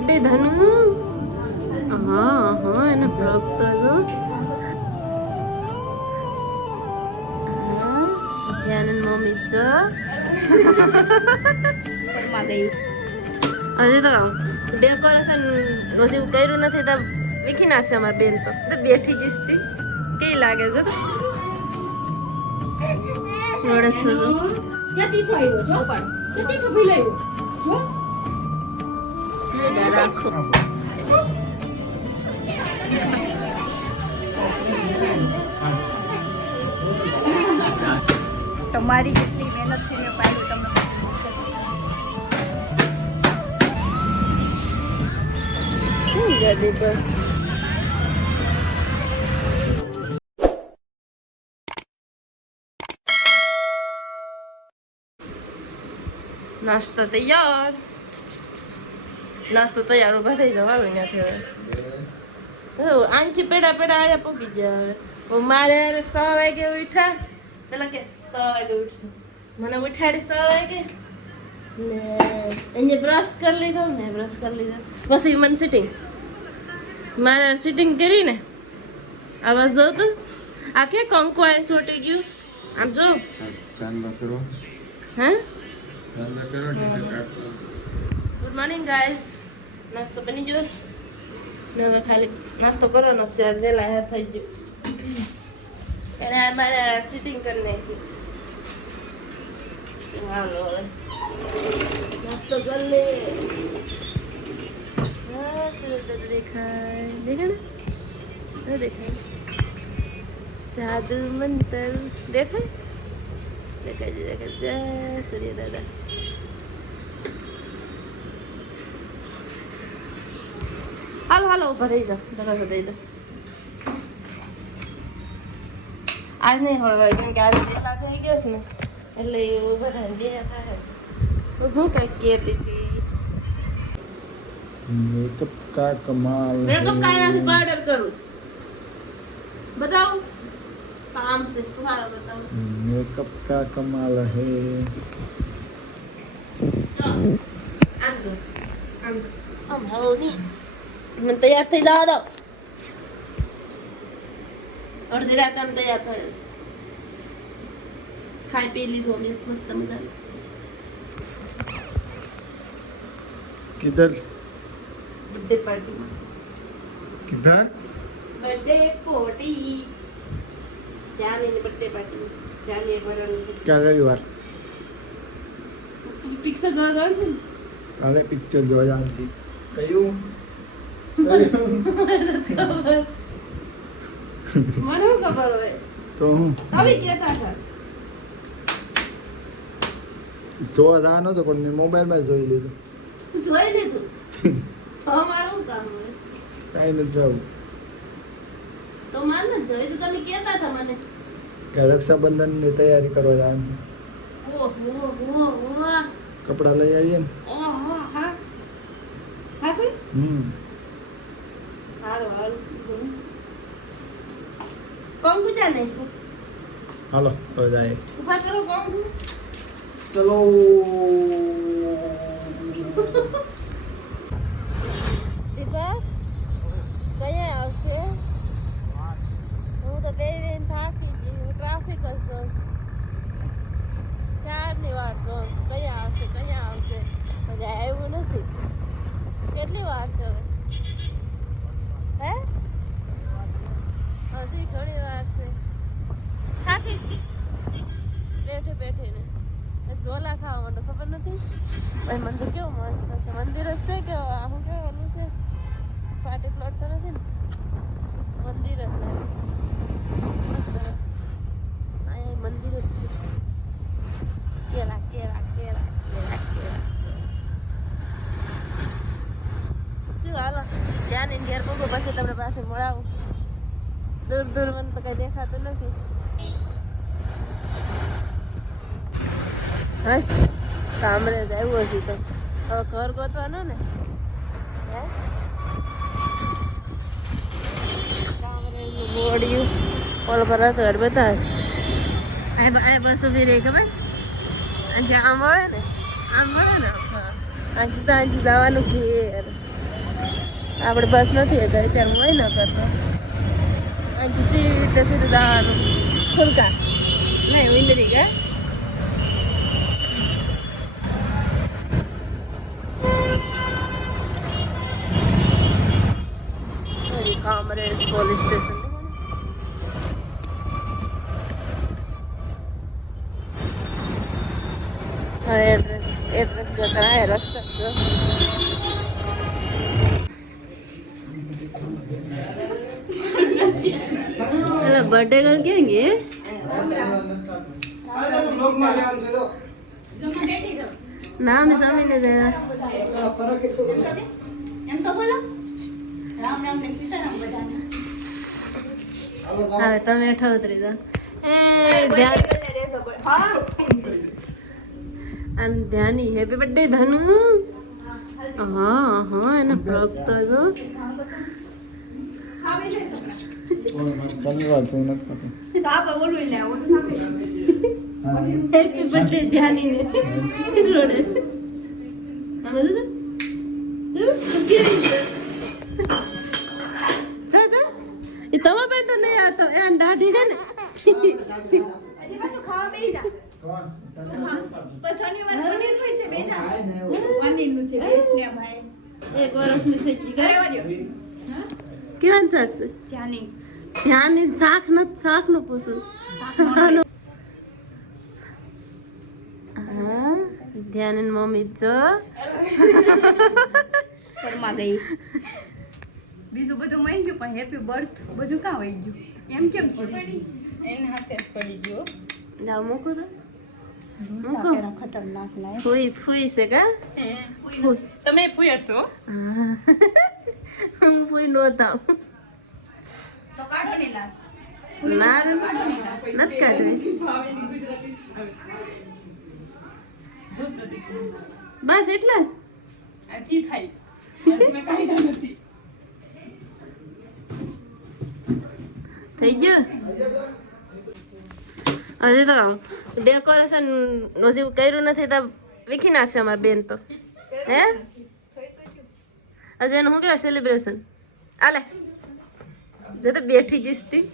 Birthday ધનુ. હા હા એને બ્લોગ તો જો. ધ્યાન મમ્મી જો. હજી તો ડેકોરેશન હજી કર્યું નથી તો વીખી નાખશે અમારી બેન તો બેઠી ગઈ કેવી લાગે છે રોડસ તો જો ક્યાંથી તો આવ્યો જો પણ ક્યાંથી તો ભીલાયો જો એ રાખો તમારી જેટલી મહેનત થી મેં પાડ્યું તમને જલ્દી પર નાસ્તો તૈયાર ઉભા થઈ જાવ આવે ત્યાંથી આનથી પેડા આયા પોકી ગયા હવે મારે 6 વાગે ઉઠા પેલા કે 6 વાગે ઉઠશે મને ઉઠાડી 6 વાગે ને એને બ્રશ કરી લીધો પછી મને મારે સિટિંગ કરીને આવાજ જો તો આ કે કંકુ આ સોટી ગયું આમ જો ચાંદલો કરો હે ચાંદલો કરો ગુડ મોર્નિંગ ગાઈસ નાસ્તો બની ગયો ને હવે ખાલી નાસ્તો કરવાનો છે આજ વહેલા હાર થઈ ગયું એને અમારે સિટિંગ કરી નાખી ચાલો હવે નાસ્તો કરી લે હા સુરત દેખાય જાદુ મંતર દેખાય જય સૂર્ય દાદા હાલો ઉભા રહી જાઓ દરવાજો દઈ દો આજ નહીં હળવાય કેમ કે આજે વેલા થઈ ગયો છે ને એટલે ઉભા થાય બે થાય હું કંઈક કહેતી હતી मेकअप का कमाल मेकअप काहे નથી પાવડર કરું बताओ काम से तुम्हारा बताओ मेकअप का कमाल है આમ હવની મને તૈયાર થઈ જવા દો અડધી રાત આમ તૈયાર થાય ખાઈ પી લીધું મસ્ત મજા किधर બર્થડે પાર્ટી किधर બર્થડે પાર્ટી ત્યાં એની બર્થડે પાર્ટી ત્યાં એક વાર क्या रविवार પિક્ચર જોવા જવાનું છે अरे पिक्चर जो जानसी कયું મને શું ખબર હોય તો હું તમે કહેતા હતા જોવા જવાનો તો પણ મેં મોબાઈલમાં જોઈ લીધું જોઈ લીધું તો મારું કામ હોય કાંઈ નથી જવું તો માર ને જોઈ તો તમે કહેતા હતા મને કે રક્ષાબંધનની તૈયારી કરવા જવાનું ઓહો કપડાં લઈ આવીએ ને ઓહો હા હા સર હારું કંકુ ચા નહીં હાલો હવે જાય ઉભા કરો કંકુ ચલો દીપા કયા આવશે હું તો બેન થાકી ગઈ હું ટ્રાફિક જ જોઉં ચારની વાર જોઉં કયા આવશે હજી આવ્યું નથી કેટલી વાર છે હવે હે હજી ઘણી વાર છે થાકી ગઈ બેઠે ને ઝોલા ખાવા માટે ખબર નથી ભાઈ મંદિર કેવું મસ્ત છે મંદિર જ છે કે આવું કેવું ઓલું છે પાટી પ્લોટ તો નથી ને મંદિર જ નથી મસ્ત અહીંયા મંદિર જ છે કેળા શું હાલો ધ્યાન એને ઘેર પગો પછી તમને પાસે મળાવું દૂર મને તો કઈ દેખાતું નથી બસ કામરે જ આવ્યું હજી તો હવે ઘર ગોતવાનું ને હે કામરે મોડ્યું ઓલ પર હતો બધા આ બસ ઉભી રહી ખબર આમ મળે ને આંજી જવાનું ઘેર આપણે બસ નથી હતા અત્યારે હું ન કરતો અહીંથી સીધે સીધું જવાનું ફુલકા નહીં વિંદરી કા કામરેજ પોલીસ સ્ટેશન एड्रेस बताना है रास्ता तो अरे बर्थडे गर्ल क्योंगे नाम समझ नहीं दे એમ તો બોલો રામ રામ ને સીતારામ બધાને હવે તમે હેઠા ઉતરી જાઓ એ ધ્યાન હા અને ધ્યાની હેપી બર્થડે ધનુ હા હા એનો બ્લોગ તો જો શનિવાર છે નથી સાપા બોલવી લે ઓલું સાપે હેપી બર્થડે ધ્યાની ને રોડે સમજ તું કેવી જા જા એ તમા પર તો નહીં આતો એ દાઢી છે ને હજી પાછું ખાવા બેસી જા બસ શનિવાર પનીર નું છે બેજા પનીર નું છે ને ભાઈ એક વર્ષની થઈ ગઈ ઘરે વાજો કેવાનું શાક છે ત્યાંની ધ્યાની શાક નું પૂછું હા ધ્યાન મમ્મી જો શર્મા ગઈ બીજું બધું મળી ગયું પણ હેપી બર્થ બધું કાં વહી ગયું એમ કેમ છે એને હાથે જ પડી ગયો જાવ મૂકો તો સાપેરા ખતરનાક લાય ફૂઈ છે કા તમે પૂયસો હું ફૂઈ નહોતા તો કાઢો ને લાસ ના રે નથી કાઢવી બસ એટલે આથી ખાઈ મેં કાઢ્યા નથી થઈ ગયું હજી તો ડેકોરેશન હજી કર્યું નથી તો વીખી નાખશે અમારી બેન તો હે હજી એનું શું કહેવાય સેલિબ્રેશન આલે જે તો બેઠી ગઈસ્તી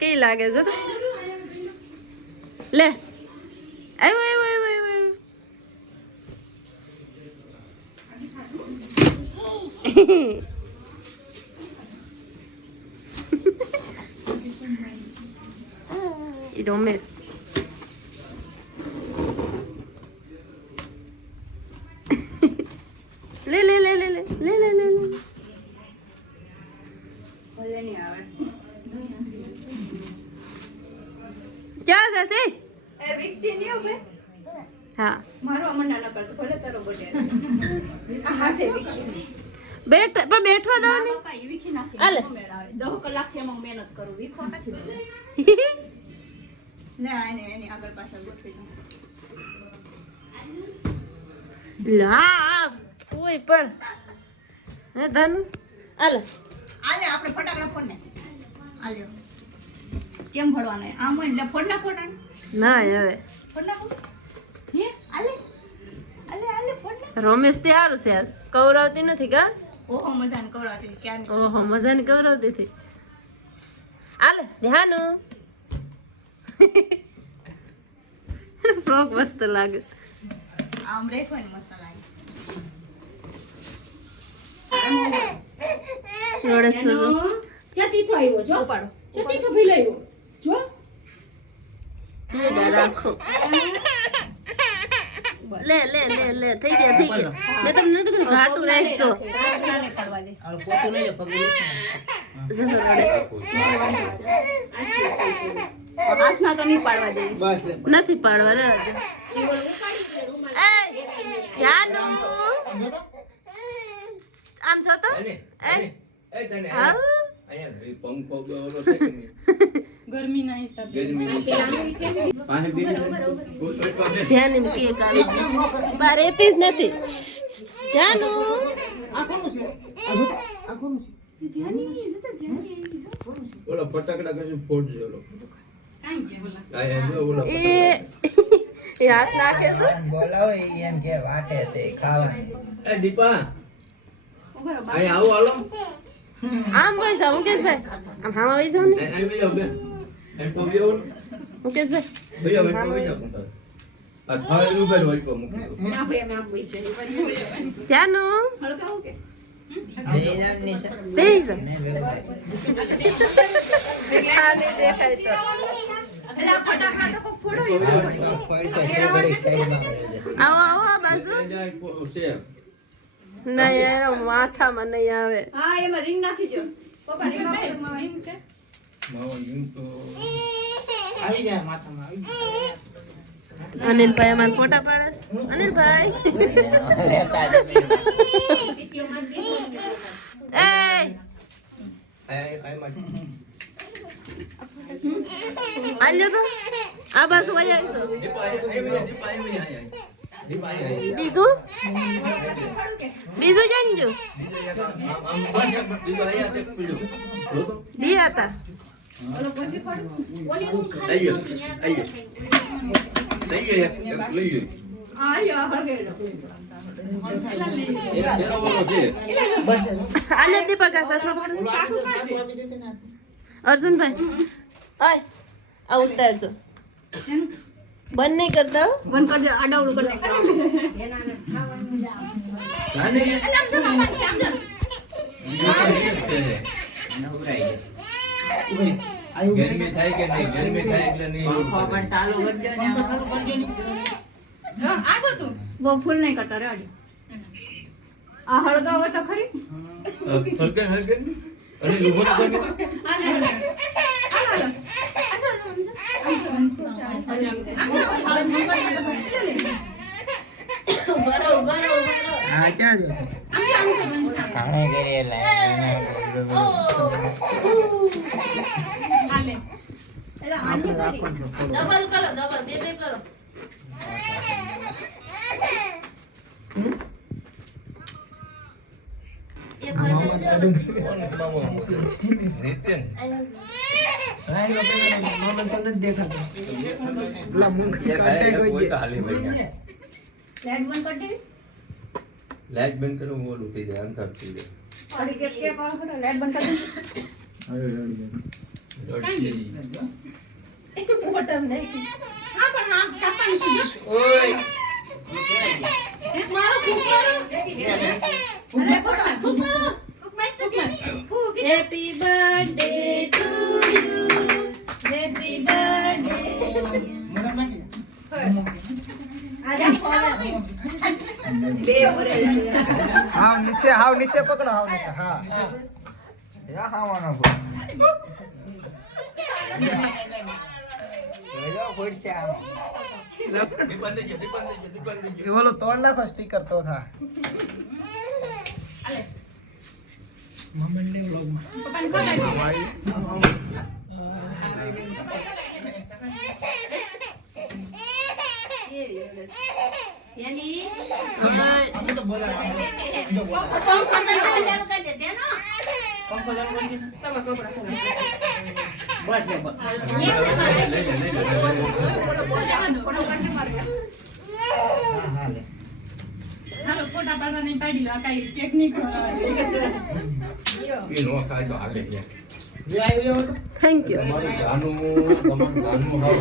કેવી લાગે છે તો લે આવ્યો આવ્યો આવ્યો આવ્યો ઈ રમેશ લે લે લે લે લે લે લે લે લે ભલે નહીં આવે ક્યાં જશે એ વિકતી નહીં હવે હા મારવા મંડા ન કરતો ભલે તારો બર્થડે આ હાસે વિકતી પણ બેઠો દો ને પપ્પા ઈ વિખી નાખી હાલે. મેળાવે 10 કલાકથી એમાં હું મહેનત કરું વિખો નથી લે એની આગળ પાછળ ગોઠવી દઉં લા કોઈ પણ હે ધનુ આલે આલે આપણે ફટાકડા ફોડ ને આલ્યો કેમ ફોડવાના આમ હોય એટલે ફોડ નાખો ને ના હવે ફોડ નાખો હે આલે આલે આલે ફોડ નાખ રમેશ તે સારું છે યાર કવરાવતી નથી કા ઓહો મજાને કવરાતી ક્યાં ઓહો મજાની કવરાવતી હતી આલે ધ્યાનુ ફ્રોક મસ્ત લાગે આમ રેખો ને મસ્ત લાગે રોડસ તો જો ક્યાં તીથો આવ્યો જો પાડો ક્યાં તીથો ભી લાવ્યો જો તે રાખો લે લે લે લે થઈ ગયા મેં તમને નથી કીધું ઘાટું રાખજો નાને કરવા દે જતો રોડે હાથના તો નહીં પાડવા દે બસ નથી પાડવા રે એ ધ્યાનુ આમ છો તો એ હા પંખો ઓલો છે કે નહીં? ગરમીના હિસાબે ગરમી પાસે ધ્યાન એમ કે કામ બાર રહેતી જ નથી ધ્યાનુ ઓલો ફટાકડા કશું ફોડજો ઓલો ઓલો એ હાથ નાખે છે બોલાવો ઈ એમ કે વાટે છે ઈ ખાવા એ દીપા ઉભરો બા અહીં આવો હાલો આમ વઈ જાવ મુકેશભાઈ આમ હામાં વઈ જાવ ને અહીં બેહો બે એમ તો બેહો મુકેશભાઈ ભૈયા બેઠો બેઠો આ થાળી ઉપર હોય તો મૂકી દો ત્યાંનું હળગાવું કે બેસ ખાને દેખાય તો એટલે આ ફટાકડા તો કોક ફોડો આવો આવો આ બાજુ છે ના યાર માથામાં નહીં આવે હા એમાં રિંગ નાખી દો પપ્પા રિંગ આપો રિંગ છે માવો જીમ તો અનિલભાઈ અમારે ફોટા પાડે અનિલભાઈ એ આય માં આલ્યો તો આ બાજુ વઈ આવીશું બીજું બીજું જંજુ બી હતા આયો હળગેલો આલે દીપક આ સસમા પકડ અર્જુનભાઈ ઓય આ ઉતારજો બંધ નહીં કરતા હો. બંધ કરજો આડાવડું કરી ગરમી થાય કે નહીં ગરમી થાય એટલે નહીં બહુ ફૂલ નહીં કરતા રે આડી આ હળગાવો તો ખરી હલકે હલકે અરે ઉભો તો કે હા ક્યાં જશે એટલે આની કરી ડબલ કરો ડબલ બે બે કરો એક નિતિન પેલા મુખ ये કાઢે कोई કોઈ तो हाली भाई લાઈટ બંધ કરી દે लाइट बंद करो वो लुटी जाए अंदर थी जाए અડી કે કરો ખરો લાઈટ બંધ કરી દે બોટમ નહીં હા પણ હા કાપવાનું છે ઓય મારો ફૂફારો અરે ફોટા ફૂફારો happy birthday to you happy birthday આજા બે ઓરે હાવ નીચે પકડો હાવ નીચે હા યા ખાવાનો ભો એ ઓલો તોડ નાખો સ્ટીકર તો થા મમ્મી વ્લોગમાં ફોટા પાડવાની પાડી લો કઈ ટેકનિક ये नो खाए तो हाले गया થેન્ક યુ તમારું ગાનું હાવ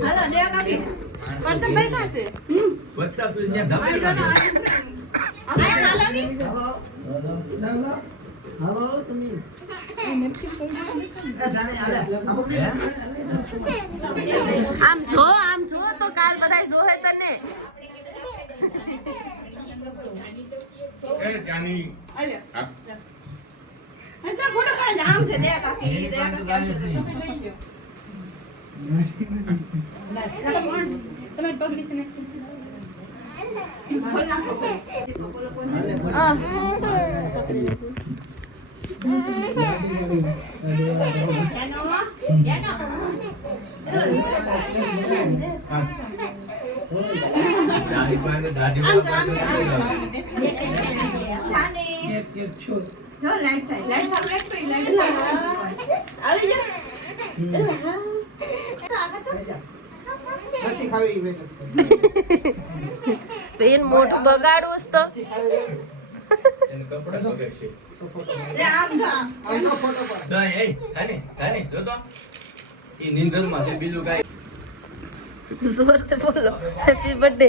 હાલો દે કાકી વર્તનભાઈ કાં છે બચ્ચા તો અહીંયા દબાઈ આમ જો તો કાલ બધાય જોહે તને હસા ફોટો પાડે આમ છે દે કાકી દે કાકી તમારે પગડી છે ને બોલ નાખો આ દાદી પાસે દાદી જો લાઈટ થાય લાઈટ સામે લાઈટ આવી જા નથી ખાવી ઈ વેચત તો એને મોટું બગાડવું જ તો એને કપડાં બગડશે. લે આમ જા આનો ફોટો પાડ. ના, એ, તાની, જો તો. ઈ નીંદરમાં છે, બીજું કાંઈ. જોર से બોલો હેપી બર્થડે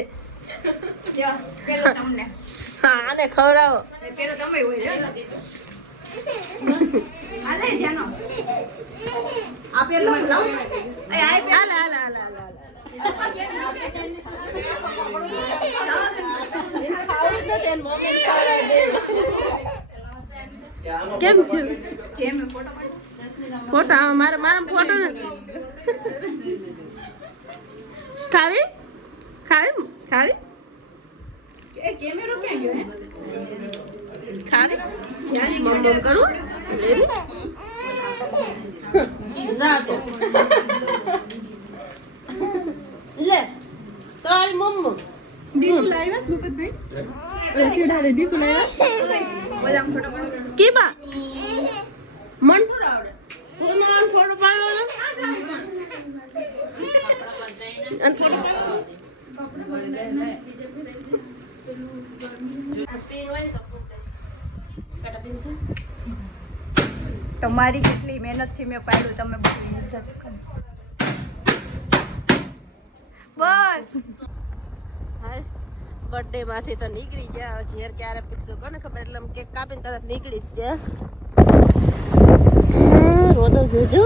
લ્યો પેલો તમને હા આને ખવડાવો પેલો તમે હોય લ્યો આલે જાનો આ પેલો લાવ એ આય પેલો હાલ હાલ હાલ હાલ હાલ ખાવું જ નથી એને મમ્મી ખવડાવી દે કેમ થયું કેમ ફોટો પાડ ફોટો મારા મારા ફોટો ને ખાવી ખાવી ખાવી એ કેમેરો ક્યાં ગયો હે ખાવી મમ્મ કરું ના તો લે તારી મમ્મ ડીસુ લાવ્યા સુપતભાઈ ઓલે સીડા ડીસુ લાવ્યા બધા ફોટો પાડ કે બા મન થોડો આવડે હું મન થોડો પાડવાનો અને થોડો તમારી કેટલી મહેનતથી મેં પાડ્યું તમે બધી ઇજ્જત કરો બસ બસ બર્થડે માંથી તો નીકળી ગયા હવે ઘેર ક્યારે પીકશું કોને ખબર એટલે આમ કેક કાપીને તરત નીકળી જ ગયા રોતો જોજો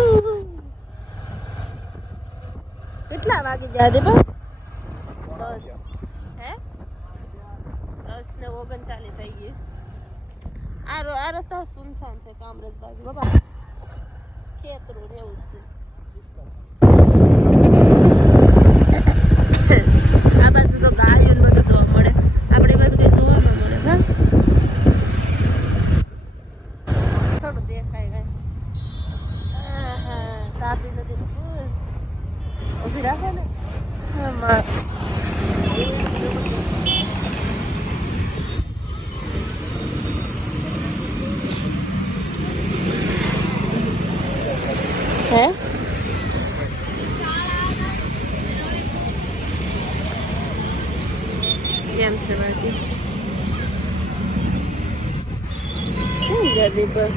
કેટલા વાગી ગયા દે બા 10 હે 10:39 થઈ ગઈ આ રસ્તા સુનસાન છે કામરેજ બાજુ બાબા ખેતરો ને એવું છે આ બાજુ તો ગાયો ને બધું જોવા મળે આપણી બાજુ કઈ જોવા ન મળે હા થોડું દેખાય કઈ તાપી નદી નું પુલ ઉભી રાખે ને હા હે કેમ છે બાકી શું જલ્દી પર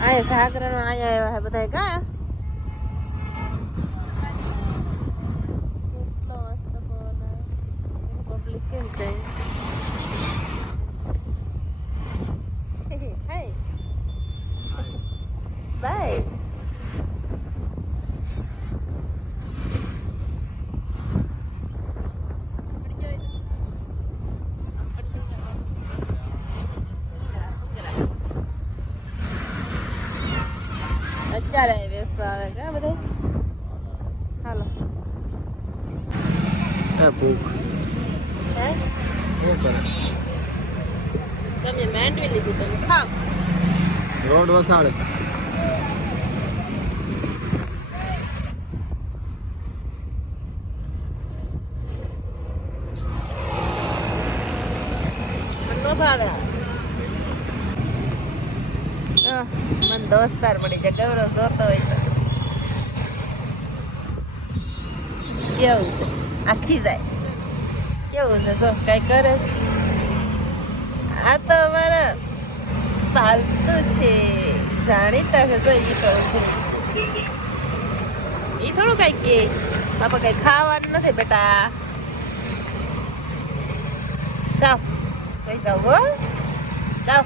આયા સાગર નો આયા આવ્યા હે બધા કા કેટલો મસ્ત પવન પબ્લિક કેમ છે Hey. Bye. અત્યારે બેસવા આવે કા બધા હાલો ભૂખ હે શું કરે તમે માંડવી લીધી તમે ખાવ રોડ વસાડે મને નો ભાવે મને દોસ્તાર પડી જાય ગૌરવ જોતો હોય તો કેવું છે આખી જાય કેવું છે જો કઈ કરે આ તો અમારા પાલતુ છે જાણીતા છે તો એ કહું છું એ થોડું કઈ કે બાપા કઈ ખાવાનું નથી બેટા જાઓ કઈ જાઓ હો જાઓ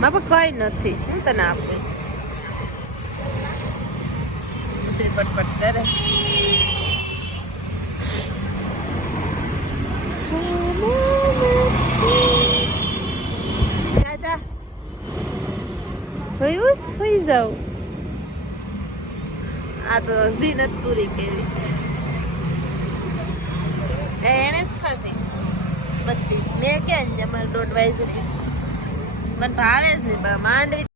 બાપા કઈ નથી હું તને આપું દૂસરી પટપટ કરે હોઈ જાઉં આ તો ઝીનત પૂરી કરી એને જ ખાધી બધી મેં ક્યાં અમારે દોઢ વાઈ જતી મને ભાવે જ નહીં માંડવી